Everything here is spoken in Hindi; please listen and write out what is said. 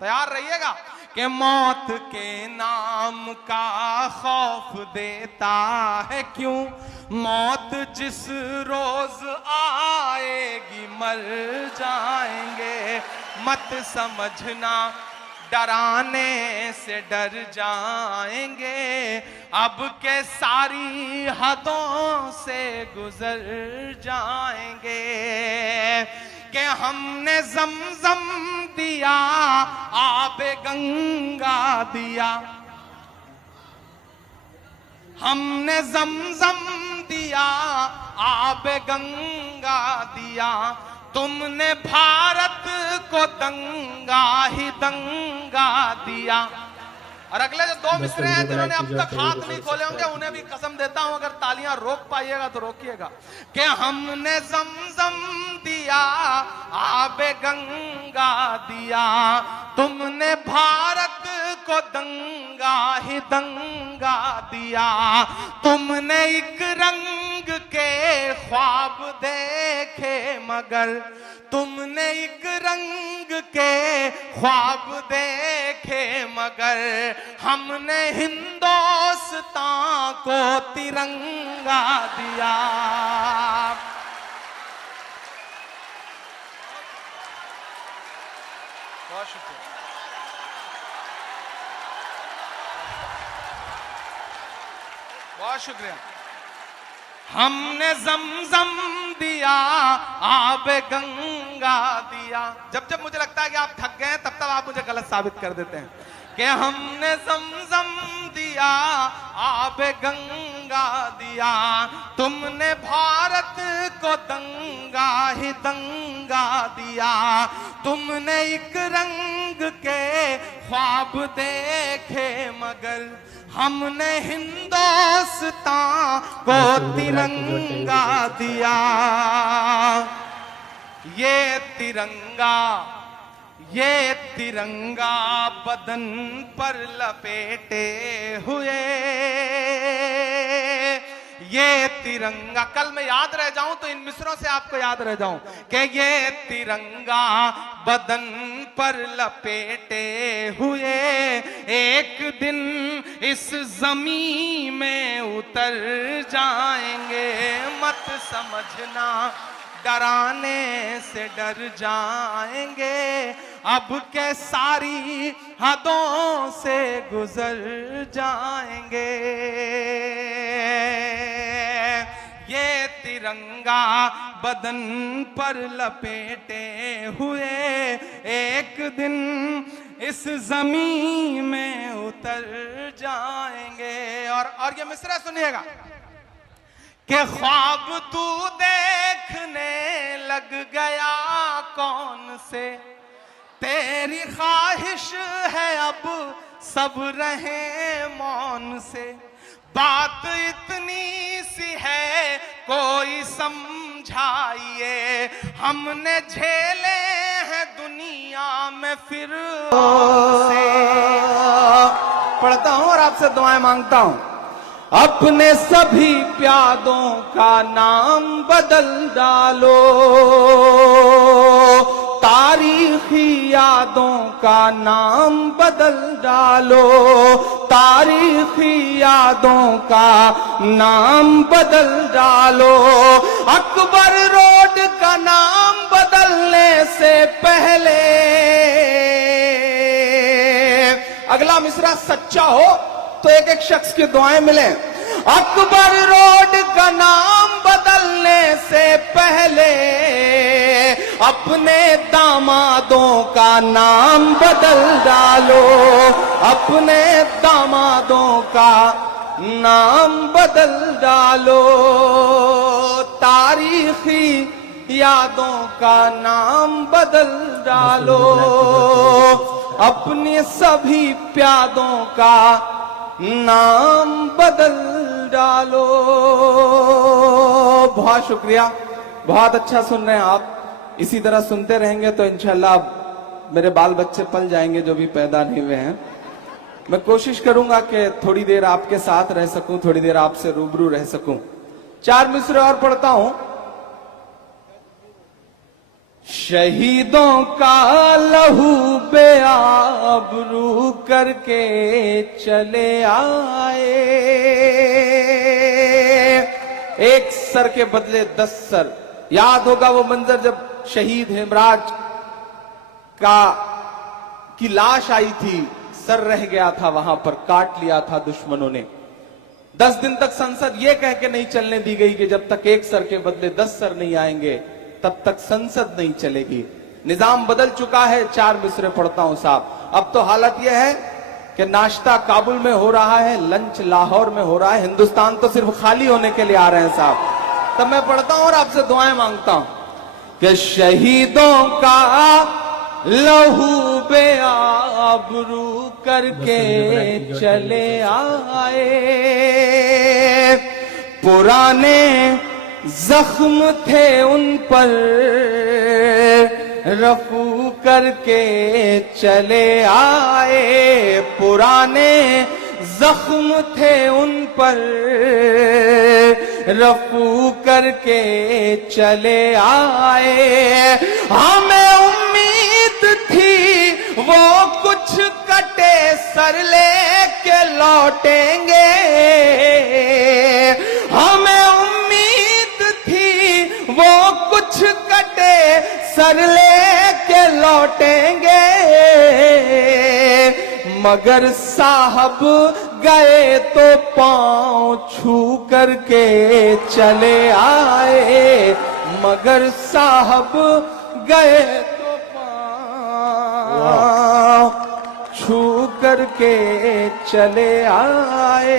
तैयार रहिएगा कि मौत के नाम का खौफ देता है क्यों, मौत जिस रोज आएगी मर जाएंगे, मत समझना डराने से डर जाएंगे, अब के सारी हदों से गुजर जाएंगे, कि हमने ज़मज़म दिया आबे गंगा दिया, हमने ज़मज़म दिया आबे गंगा दिया, तुमने भारत को दंगा ही दंगा दिया। और अगले जो दो मिसरे हैं जिन्होंने अब तक हाथ नहीं खोले होंगे उन्हें भी कसम देता हूं, अगर तालियां रोक पाइएगा तो रोकिएगा, कि हमने ज़मज़म दिया आबे गंगा दिया, तुमने भारत को दंगा ही दंगा दिया, तुमने एक रंग के ख्वाब देखे मगर, तुमने एक रंग के ख्वाब देखे मगर, हमने हिंदुस्तान को तिरंगा दिया। बहुत शुक्रिया। बहुत शुक्रिया। हमने ज़मज़म दिया आबे गंगा दिया। जब जब मुझे लगता है कि आप थक गए हैं तब तब आप मुझे गलत साबित कर देते हैं कि हमने ज़मज़म दिया आबे गंगा दिया, तुमने भारत को दंगा ही दंगा दिया, तुमने एक रंग के ख्वाब देखे मगर, हमने हिंदुस्तान को तिरंगा दिया। ये तिरंगा बदन पर लपेटे हुए, ये तिरंगा, कल मैं याद रह जाऊं तो इन मिसरों से आपको याद रह जाऊं कि ये तिरंगा बदन पर लपेटे हुए, एक दिन इस जमीन में उतर जाएंगे, मत समझना डराने से डर जाएंगे, अब के सारी हदों से गुजर जाएंगे। ये तिरंगा बदन पर लपेटे हुए, एक दिन इस जमीन में उतर जाएंगे। और ये मिसरा सुनिएगा कि ख्वाब तू देखने लग गया कौन से, तेरी ख्वाहिश है अब सब रहे मौन से, बात इतनी सी है कोई समझाइए, हमने झेले हैं दुनिया में फिर से। पढ़ता हूं और आपसे दुआएं मांगता हूं। अपने सभी प्यादों का नाम बदल डालो, तारीखी यादों का नाम बदल डालो, तारीखी यादों का नाम बदल डालो, अकबर रोड का नाम बदलने से पहले। अगला मिसरा सच्चा हो तो एक एक शख्स की दुआएं मिले। अकबर रोड का नाम बदलने से पहले अपने दामादों का नाम बदल डालो, अपने दामादों का नाम बदल डालो, तारीखी यादों का नाम बदल डालो, अपने सभी प्यादों का नाम बदल डालो। बहुत शुक्रिया, बहुत अच्छा सुन रहे हैं आप। इसी तरह सुनते रहेंगे तो इंशाल्लाह मेरे बाल बच्चे पल जाएंगे जो भी पैदा नहीं हुए हैं। मैं कोशिश करूंगा कि थोड़ी देर आपके साथ रह सकूं, थोड़ी देर आपसे रूबरू रह सकूं। 4 मिसरे और पढ़ता हूं। शहीदों का लहू पे आबरू करके चले आए। एक सर के बदले 10 सर। याद होगा वो मंजर जब शहीद हेमराज की लाश आई थी, सर रह गया था वहां पर, काट लिया था दुश्मनों ने। 10 दिन तक संसद ये कह के नहीं चलने दी गई कि जब तक एक सर के बदले 10 सर नहीं आएंगे तब तक संसद नहीं चलेगी। निजाम बदल चुका है। 4 मिसरे पढ़ता हूं साहब। अब तो हालत यह है कि नाश्ता काबुल में हो रहा है, लंच लाहौर में हो रहा है, हिंदुस्तान तो सिर्फ खाली होने के लिए आ रहे हैं साहब। तब मैं पढ़ता हूं और आपसे दुआएं मांगता हूं कि शहीदों का लहू बेआबरू करके चले आए, पुराने जख्म थे उन पर रफू करके चले आए, पुराने जख्म थे उन पर रफू करके चले आए। हमें उम्मीद थी वो कुछ कटे सर लेके लौटेंगे, हमें उम्मीद थी वो कुछ कटे सर लेके लौटेंगे, मगर साहब गए तो पांव छू करके चले आए, मगर साहब गए तो पांव छू करके चले आए।